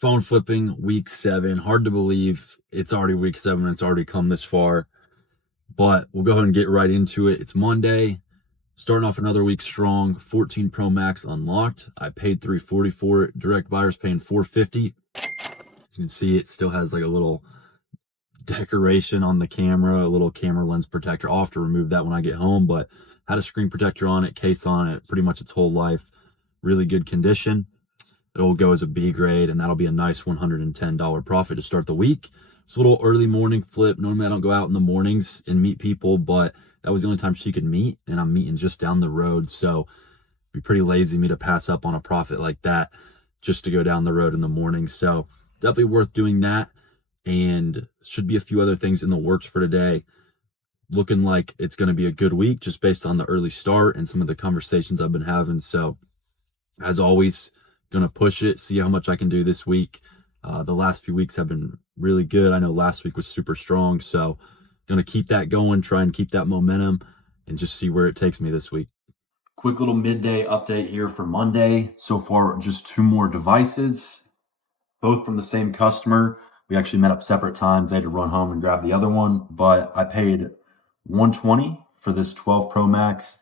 phone flipping week 7. Hard to believe it's already week 7 and it's already come this far, but we'll go ahead and get right into it. It's Monday, starting off another week strong. 14 Pro Max unlocked. I paid $340 for it. Direct buyers paying $450. As you can see, it still has like a little decoration on the camera, a little camera lens protector. I'll have to remove that when I get home, but had a screen protector on it, case on it, pretty much its whole life. Really good condition. It'll go as a B grade, and that'll be a nice $110 profit to start the week. It's a little early morning flip. Normally I don't go out in the mornings and meet people, but that was the only time she could meet, and I'm meeting just down the road. So it'd be pretty lazy of me to pass up on a profit like that just to go down the road in the morning. So definitely worth doing that. And should be a few other things in the works for today. Looking like it's going to be a good week just based on the early start and some of the conversations I've been having. So as always, going to push it, see how much I can do this week. The last few weeks have been really good. I know last week was super strong. So going to keep that going, try and keep that momentum and just see where it takes me this week. Quick little midday update here for Monday. So far, just 2 more devices, both from the same customer. We actually met up separate times. I had to run home and grab the other one, but I paid $120 for this 12 Pro Max.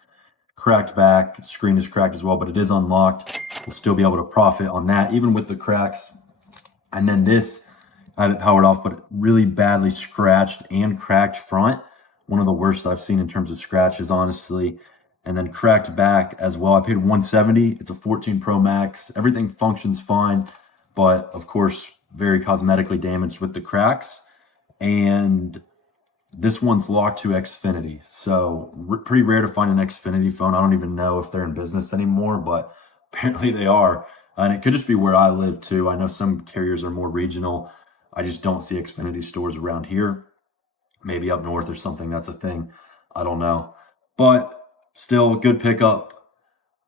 Cracked back, screen is cracked as well, but it is unlocked. We'll still be able to profit on that, even with the cracks. And then this, I have it powered off, but really badly scratched and cracked front. One of the worst I've seen in terms of scratches, honestly. And then cracked back as well. I paid $170. It's a 14 Pro Max. Everything functions fine, but of course, very cosmetically damaged with the cracks. And this one's locked to Xfinity. So pretty rare to find an Xfinity phone. I don't even know if they're in business anymore, but apparently they are. And it could just be where I live too. I know some carriers are more regional. I just don't see Xfinity stores around here. Maybe up north or something, that's a thing. I don't know. But still, good pickup.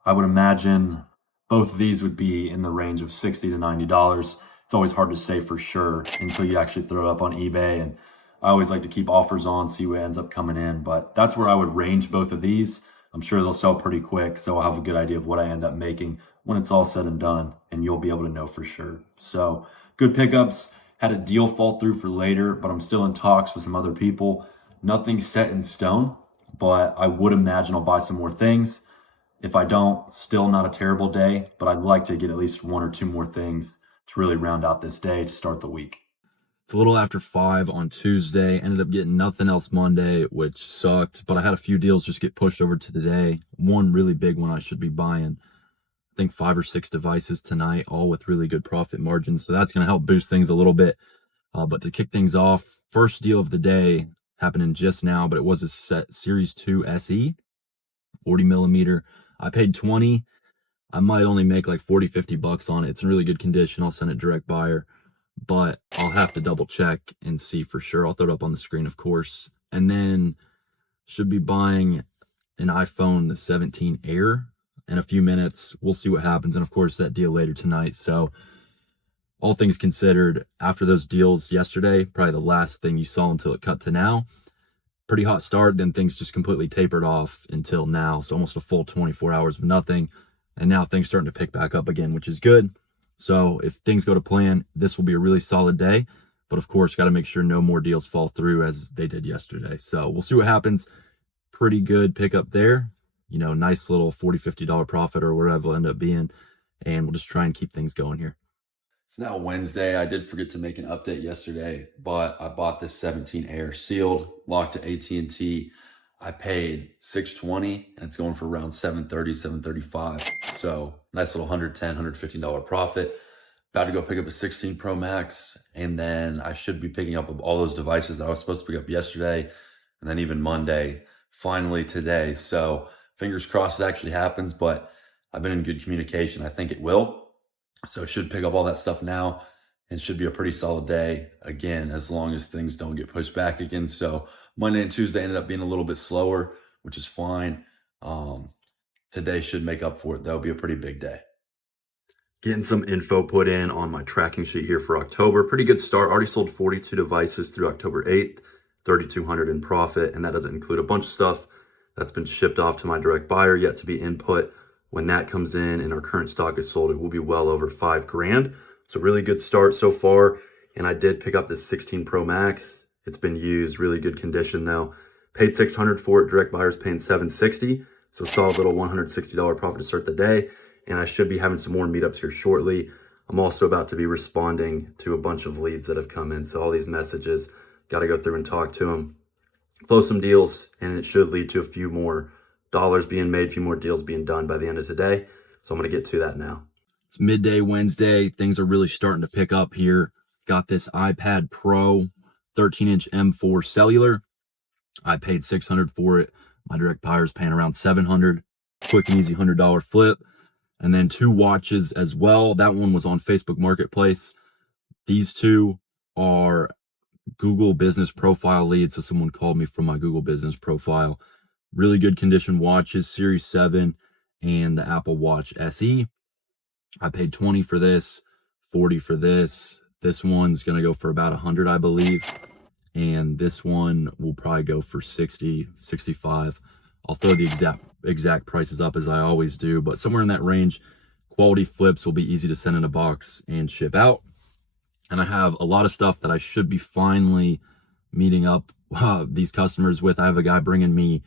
I would imagine both of these would be in the range of $60 to $90. It's always hard to say for sure until you actually throw it up on eBay. And I always like to keep offers on, see what ends up coming in. But that's where I would range both of these. I'm sure they'll sell pretty quick, so I'll have a good idea of what I end up making when it's all said and done, and you'll be able to know for sure. So good pickups. Had a deal fall through for later, but I'm still in talks with some other people. Nothing set in stone, but I would imagine I'll buy some more things. If I don't, still not a terrible day, but I'd like to get at least 1 or 2 more things to really round out this day to start the week. It's a little after 5 on Tuesday. Ended up getting nothing else Monday, which sucked, but I had a few deals just get pushed over to today. One really big one I should be buying. I think 5 or 6 devices tonight, all with really good profit margins. So that's going to help boost things a little bit. But to kick things off, first deal of the day happening just now, but it was a Series 2 SE, 40 millimeter. I paid $20. I might only make like 40, 50 bucks on it. It's in really good condition. I'll send it direct buyer, but I'll have to double check and see for sure. I'll throw it up on the screen, of course. And then should be buying an iPhone, the 17 Air, in a few minutes. We'll see what happens. And of course, that deal later tonight. So all things considered, after those deals yesterday, probably the last thing you saw until it cut to now. Pretty hot start. Then things just completely tapered off until now. So almost a full 24 hours of nothing. And now things starting to pick back up again, which is good. So if things go to plan, this will be a really solid day. But of course, got to make sure no more deals fall through as they did yesterday. So we'll see what happens. Pretty good pickup there. You know, nice little $40, $50 profit or whatever it'll end up being. And we'll just try and keep things going here. It's now Wednesday. I did forget to make an update yesterday, but I bought this 17 Air sealed, locked to AT&T. I paid $620 and it's going for around $730, $735. So nice little $110, $115 profit. About to go pick up a 16 Pro Max. And then I should be picking up all those devices that I was supposed to pick up yesterday. And then even Monday, finally today. So fingers crossed it actually happens, but I've been in good communication. I think it will. So it should pick up all that stuff now and should be a pretty solid day again, as long as things don't get pushed back again. So Monday and Tuesday ended up being a little bit slower, which is fine. Today should make up for it. That'll be a pretty big day. Getting some info put in on my tracking sheet here for October. Pretty good start. Already sold 42 devices through October 8th, 3,200 in profit. And that doesn't include a bunch of stuff that's been shipped off to my direct buyer yet to be input. When that comes in and our current stock is sold, it will be well over $5,000. So really good start so far. And I did pick up this 16 Pro Max. It's been used, really good condition though. Paid $600 for it, direct buyers paying $760. So solid little $160 profit to start the day. And I should be having some more meetups here shortly. I'm also about to be responding to a bunch of leads that have come in. So all these messages, got to go through and talk to them, close some deals, and it should lead to a few more dollars being made, a few more deals being done by the end of today. So I'm going to get to that now. It's midday Wednesday. Things are really starting to pick up here. Got this iPad Pro 13-inch M4 cellular. I paid $600 for it. My direct buyer's paying around $700. Quick and easy $100 flip. And then 2 watches as well. That one was on Facebook Marketplace. These 2 are Google Business Profile leads. So someone called me from my Google Business Profile. Really good condition watches, Series 7 and the Apple Watch SE. I paid $20 for this, $40 for this. This one's going to go for about $100, I believe. And this one will probably go for $60, $65. I'll throw the exact prices up as I always do, but somewhere in that range. Quality flips will be easy to send in a box and ship out. And I have a lot of stuff that I should be finally meeting up these customers with. I have a guy bringing me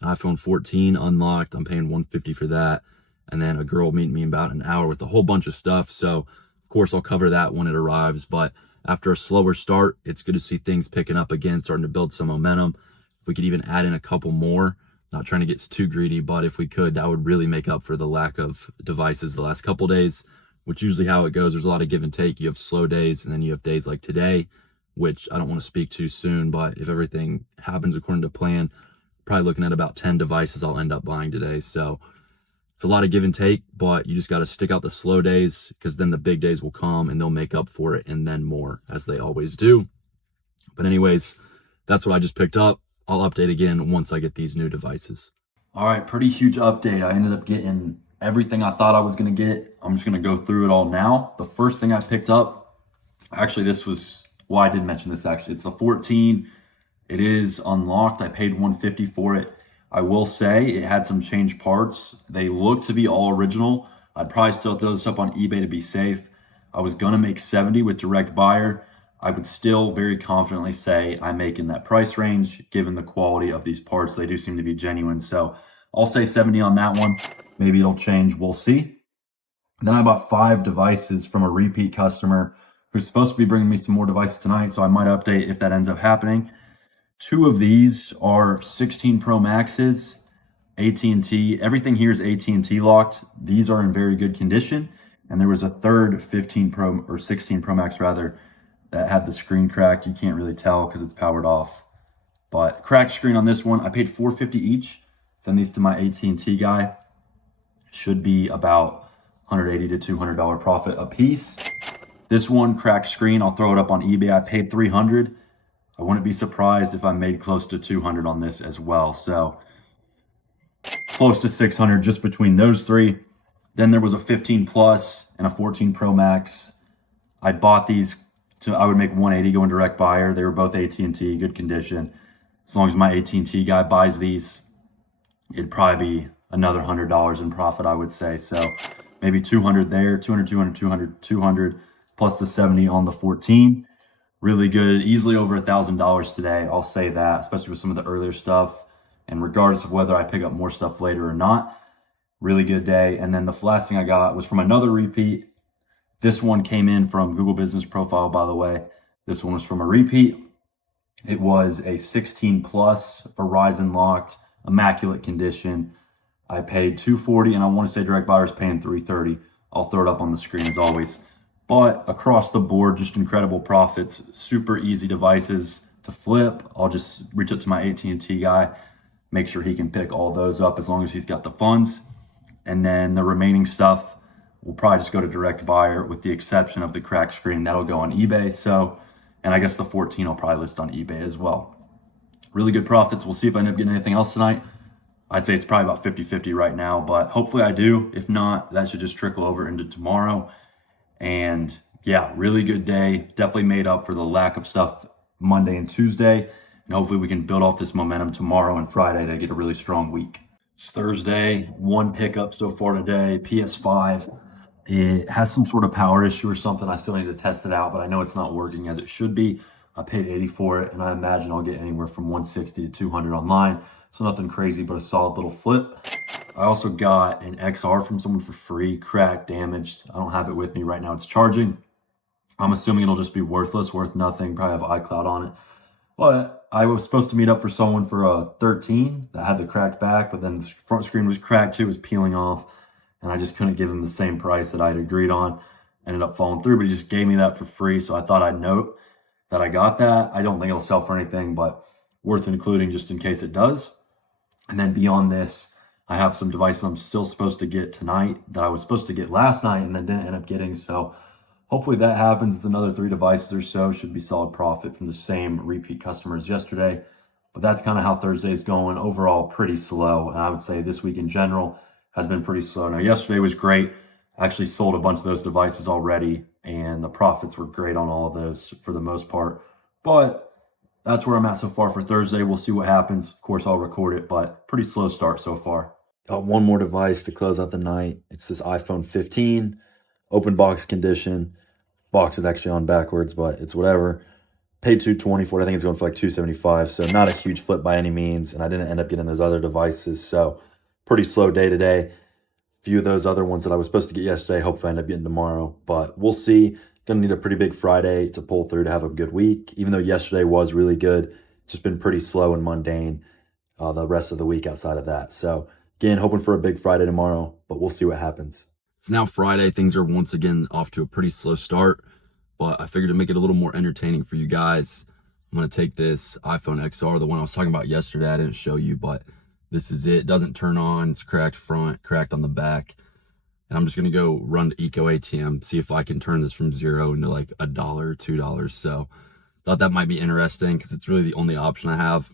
an iPhone 14 unlocked. I'm paying $150 for that. And then a girl meeting me in about an hour with a whole bunch of stuff. So of course I'll cover that when it arrives. But after a slower start, it's good to see things picking up again, starting to build some momentum. If we could even add in a couple more, not trying to get too greedy, but if we could, that would really make up for the lack of devices the last couple days, which usually how it goes. There's a lot of give and take. You have slow days, and then you have days like today, which I don't want to speak too soon, but if everything happens according to plan, probably looking at about 10 devices I'll end up buying today. So it's a lot of give and take, but you just got to stick out the slow days, because then the big days will come and they'll make up for it, and then more, as they always do. But anyways, that's what I just picked up. I'll update again once I get these new devices. All right, pretty huge update. I ended up getting everything I thought I was going to get. I'm just going to go through it all now. The first thing I picked up, actually this was, well, I did mention this actually. It's the 14. It is unlocked. I paid $150 for it. I will say it had some changed parts. They look to be all original. I'd probably still throw this up on eBay to be safe. I was going to make 70 with direct buyer. I would still very confidently say I make in that price range, given the quality of these parts. They do seem to be genuine. So I'll say 70 on that one. Maybe it'll change. We'll see. Then I bought 5 devices from a repeat customer who's supposed to be bringing me some more devices tonight. So I might update if that ends up happening. 2 of these are 16 Pro Maxes, AT&T. Everything here is AT&T locked. These are in very good condition. And there was a third 15 Pro or 16 Pro Max rather that had the screen cracked. You can't really tell because it's powered off. But cracked screen on this one. I paid $450 each. Send these to my AT&T guy. Should be about $180 to $200 profit a piece. This one, cracked screen, I'll throw it up on eBay. I paid $300. I wouldn't be surprised if I made close to $200 on this as well. So close to $600 just between those 3. Then there was a 15 Plus and a 14 Pro Max. I bought these. I would make $180 going direct buyer. They were both AT&T, good condition. As long as my AT&T guy buys these, it'd probably be another $100 in profit, I would say. So maybe 200 there, 200, 200, 200, 200, plus the 70 on the 14. Really good, easily over $1,000 today. I'll say that, especially with some of the earlier stuff. And regardless of whether I pick up more stuff later or not, really good day. And then the last thing I got was from another repeat. This one came in from Google Business Profile, by the way. This one was from a repeat. It was a 16 Plus Verizon locked, immaculate condition. I paid $240, and I want to say direct buyer's paying $330. I'll throw it up on the screen as always. But across the board, just incredible profits, super easy devices to flip. I'll just reach out to my AT&T guy, make sure he can pick all those up as long as he's got the funds. And then the remaining stuff, we'll probably just go to direct buyer with the exception of the cracked screen. That'll go on eBay. So, and I guess the 14 I'll probably list on eBay as well. Really good profits. We'll see if I end up getting anything else tonight. I'd say it's probably about 50-50 right now, but hopefully I do. If not, that should just trickle over into tomorrow. And yeah, really good day. Definitely made up for the lack of stuff Monday and Tuesday. And hopefully we can build off this momentum tomorrow and Friday to get a really strong week. It's Thursday, 1 pickup so far today, PS5. It has some sort of power issue or something. I still need to test it out, but I know it's not working as it should be. I paid 80 for it, and I imagine I'll get anywhere from 160 to 200 online. So nothing crazy, but a solid little flip. I also got an XR from someone for free, cracked, damaged. I don't have it with me right now. It's charging. I'm assuming it'll just be worthless, worth nothing. Probably have iCloud on it. But I was supposed to meet up for someone for a 13 that had the cracked back, but then the front screen was cracked too, it was peeling off. And I just couldn't give him the same price that I'd agreed on. Ended up falling through, but he just gave me that for free. So I thought I'd note that I got that. I don't think it'll sell for anything, but worth including just in case it does. And then beyond this, I have some devices I'm still supposed to get tonight that I was supposed to get last night and then didn't end up getting. So hopefully that happens. It's another 3 devices or so. Should be solid profit from the same repeat customers yesterday. But that's kind of how Thursday's going. Overall, pretty slow. And I would say this week in general has been pretty slow. Now, yesterday was great. I actually sold a bunch of those devices already, and the profits were great on all of those for the most part. But that's where I'm at so far for Thursday. We'll see what happens. Of course, I'll record it, but pretty slow start so far. Got one more device to close out the night. It's this iPhone 15, open box condition. Box is actually on backwards, but it's whatever. Paid $220 for it. I think it's going for like $275. So not a huge flip by any means. And I didn't end up getting those other devices. So pretty slow day today. Few of those other ones that I was supposed to get yesterday, hopefully I end up getting tomorrow. But we'll see. Gonna need a pretty big Friday to pull through to have a good week. Even though yesterday was really good, it's just been pretty slow and mundane the rest of the week outside of that. So again, hoping for a big Friday tomorrow, but we'll see what happens. It's now Friday. Things are once again off to a pretty slow start, but I figured to make it a little more entertaining for you guys, I'm going to take this iPhone XR, the one I was talking about yesterday. I didn't show you, but this is it. It doesn't turn on. It's cracked front, cracked on the back. And I'm just going to go run to EcoATM, see if I can turn this from $0 into like $1, $2. So thought that might be interesting because it's really the only option I have.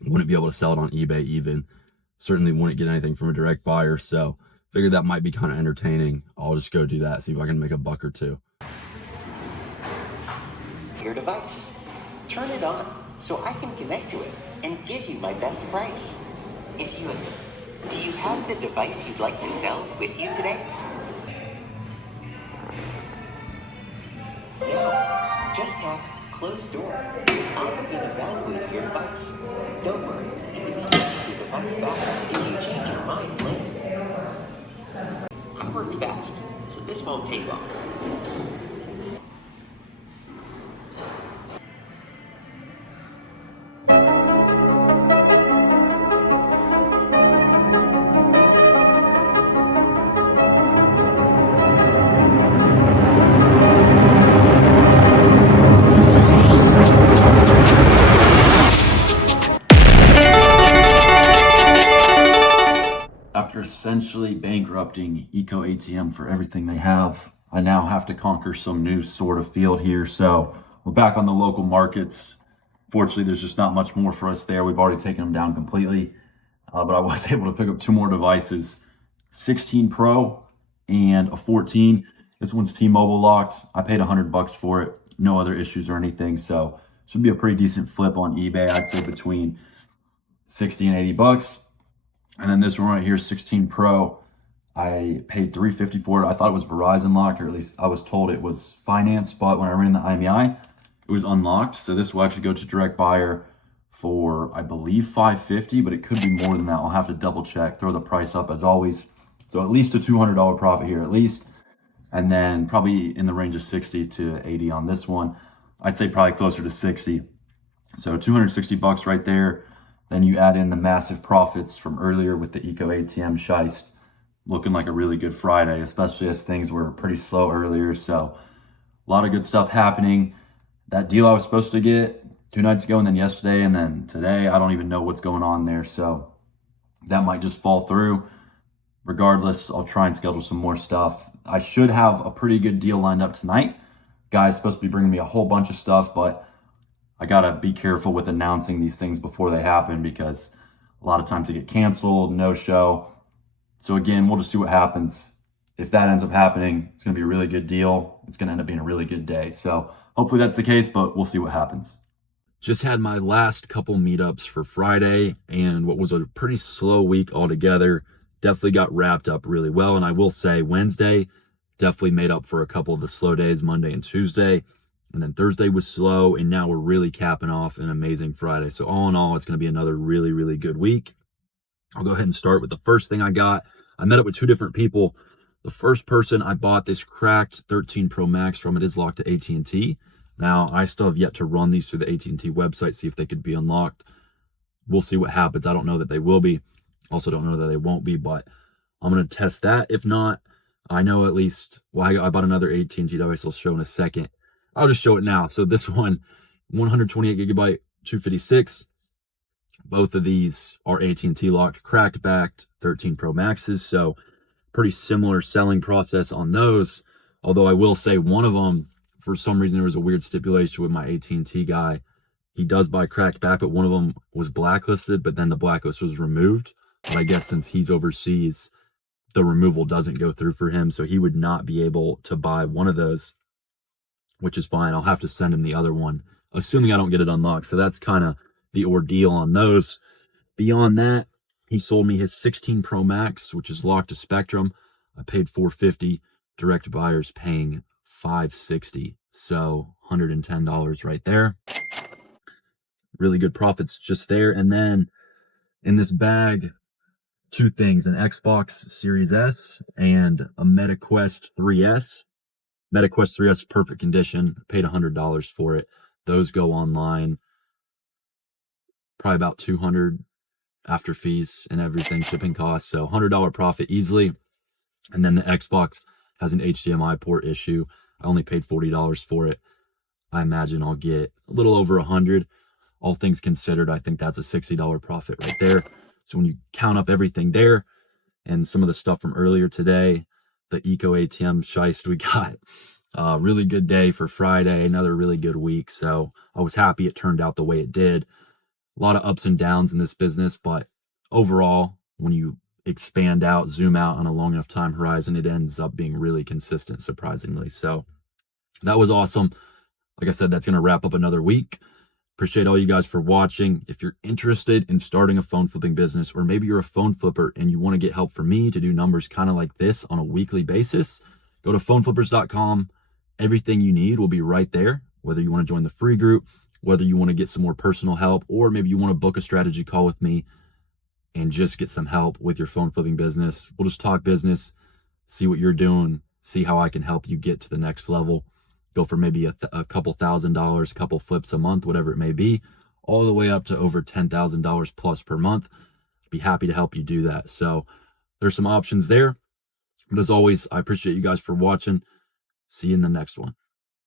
Wouldn't be able to sell it on eBay even. Certainly wouldn't get anything from a direct buyer. So figured that might be kind of entertaining. I'll just go do that, see if I can make a buck or two. Your device. Turn it on so I can connect to it and give you my best price. If you do you have the device you'd like to sell with you today? No, just tap close door. I'll begin evaluating your device. Don't worry, you can still use your device back if you change your mind later. I work fast, so this won't take long. After essentially bankrupting EcoATM for everything they have, I now have to conquer some new sort of field here. So we're back on the local markets. Fortunately, there's just not much more for us there. We've already taken them down completely. But I was able to pick up 2 more devices, 16 Pro and a 14. This one's T-Mobile locked. I paid $100 for it. No other issues or anything. So should be a pretty decent flip on eBay. I'd say between 60 and 80 bucks. And then this one right here, 16 Pro, I paid $350 for it. I thought it was Verizon locked, or at least I was told it was financed, but when I ran the IMEI, it was unlocked. So this will actually go to direct buyer for, I believe, $550, but it could be more than that. I'll have to double check, throw the price up as always. So at least a $200 profit here at least. And then probably in the range of 60 to 80 on this one. I'd say probably closer to 60. So 260 bucks right there. Then you add in the massive profits from earlier with the EcoATM Scheist. Looking like a really good Friday, especially as things were pretty slow earlier. So a lot of good stuff happening. That deal I was supposed to get 2 nights ago and then yesterday and then today, I don't even know what's going on there. So that might just fall through. Regardless, I'll try and schedule some more stuff. I should have a pretty good deal lined up tonight. Guy's supposed to be bringing me a whole bunch of stuff, but I gotta be careful with announcing these things before they happen because a lot of times they get canceled, no show. So again, we'll just see what happens. If that ends up happening, it's gonna be a really good deal. It's gonna end up being a really good day. So hopefully that's the case, but we'll see what happens. Just had my last couple meetups for Friday and what was a pretty slow week altogether. Definitely got wrapped up really well. And I will say Wednesday, definitely made up for a couple of the slow days, Monday and Tuesday. And then Thursday was slow, and now we're really capping off an amazing Friday. So all in all, it's going to be another really, really good week. I'll go ahead and start with the first thing I got. I met up with two different people. The first person I bought this cracked 13 Pro Max from, it is locked to AT&T. Now, I still have yet to run these through the AT&T website, see if they could be unlocked. We'll see what happens. I don't know that they will be. Also don't know that they won't be, but I'm going to test that. If not, I know at least, well, I bought another AT&T device I'll show in a second. I'll just show it now. So this one, 128 gigabyte, 256. Both of these are AT&T locked, cracked backed 13 Pro Maxes. So pretty similar selling process on those. Although I will say one of them, for some reason, there was a weird stipulation with my AT&T guy. He does buy cracked back, but one of them was blacklisted, but then the blacklist was removed. But I guess since he's overseas, the removal doesn't go through for him. So he would not be able to buy one of those, which is fine. I'll have to send him the other one, assuming I don't get it unlocked. So that's kind of the ordeal on those. Beyond that, he sold me his 16 Pro Max, which is locked to Spectrum. I paid $450. Direct buyers paying $560. So $110 right there. Really good profits just there. And then in this bag, two things: an Xbox Series S and a MetaQuest 3S. MetaQuest 3S, perfect condition. Paid $100 for it. Those go online. Probably about $200 after fees and everything, shipping costs. So $100 profit easily. And then the Xbox has an HDMI port issue. I only paid $40 for it. I imagine I'll get a little over $100. All things considered, I think that's a $60 profit right there. So when you count up everything there and some of the stuff from earlier today, the EcoATM shiest we got, really good day for Friday, another really good week. So I was happy it turned out the way it did. A lot of ups and downs in this business, but overall, when you expand out, zoom out on a long enough time horizon, it ends up being really consistent, surprisingly. So that was awesome. Like I said, that's going to wrap up another week. Appreciate all you guys for watching. If you're interested in starting a phone flipping business, or maybe you're a phone flipper and you want to get help from me to do numbers kind of like this on a weekly basis, go to phoneflippers.com. Everything you need will be right there, whether you want to join the free group, whether you want to get some more personal help, or maybe you want to book a strategy call with me and just get some help with your phone flipping business. We'll just talk business, see what you're doing, see how I can help you get to the next level. Go for maybe a couple $1,000, a couple flips a month, whatever it may be, all the way up to over $10,000 plus per month. Be happy to help you do that. So there's some options there. But as always, I appreciate you guys for watching. See you in the next one.